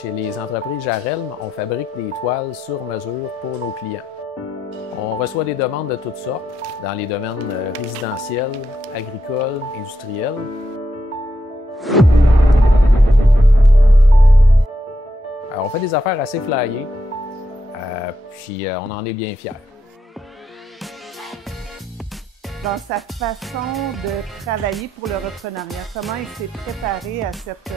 Chez les entreprises Jarel, on fabrique des toiles sur mesure pour nos clients. On reçoit des demandes de toutes sortes, dans les domaines résidentiels, agricoles, industriels. Alors, on fait des affaires assez flyées, puis on en est bien fiers. Dans sa façon de travailler pour le reprenariat, comment il s'est préparé à cette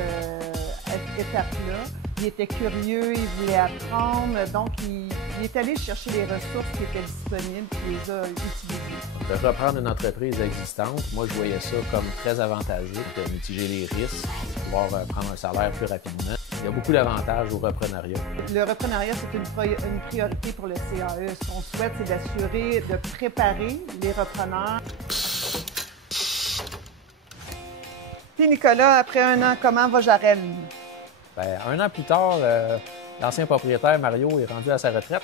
étape-là. Il était curieux, il voulait apprendre, donc il est allé chercher les ressources qui étaient disponibles et les a utilisées. De reprendre une entreprise existante, moi je voyais ça comme très avantageux de mitiger les risques, de pouvoir prendre un salaire plus rapidement. Il y a beaucoup d'avantages au reprenariat. Le reprenariat, c'est une priorité pour le CAE. Ce qu'on souhaite, c'est d'assurer, de préparer les repreneurs. Puis Nicolas, après 1 an, comment va Jarel? Bien, 1 an plus tard, l'ancien propriétaire Mario est rendu à sa retraite.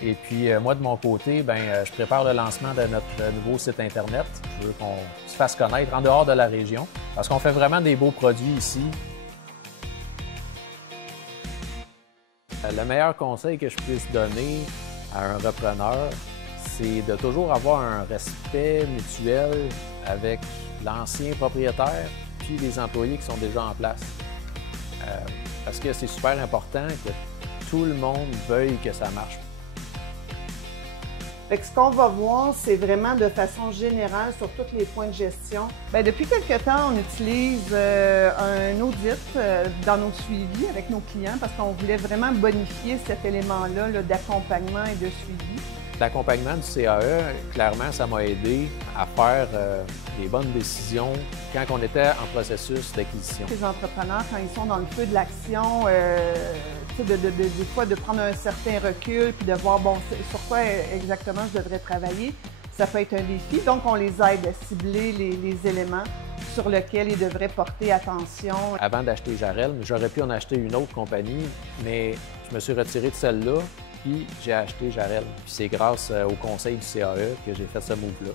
Et puis moi, de mon côté, je prépare le lancement de notre nouveau site Internet. Je veux qu'on se fasse connaître en dehors de la région parce qu'on fait vraiment des beaux produits ici. Le meilleur conseil que je puisse donner à un repreneur, c'est de toujours avoir un respect mutuel avec l'ancien propriétaire puis les employés qui sont déjà en place. Parce que c'est super important que tout le monde veuille que ça marche. Fait que ce qu'on va voir, c'est vraiment de façon générale sur tous les points de gestion. Depuis quelque temps, on utilise un audit dans nos suivis avec nos clients parce qu'on voulait vraiment bonifier cet élément-là d'accompagnement et de suivi. L'accompagnement du CAE, clairement, ça m'a aidé à faire les bonnes décisions quand on était en processus d'acquisition. Les entrepreneurs, quand ils sont dans le feu de l'action, des fois de prendre un certain recul puis de voir sur quoi exactement je devrais travailler, ça peut être un défi. Donc, on les aide à cibler les éléments sur lesquels ils devraient porter attention. Avant d'acheter Jarel, j'aurais pu en acheter une autre compagnie, mais je me suis retiré de celle-là, puis j'ai acheté Jarel. Puis c'est grâce au conseil du CAE que j'ai fait ce move-là.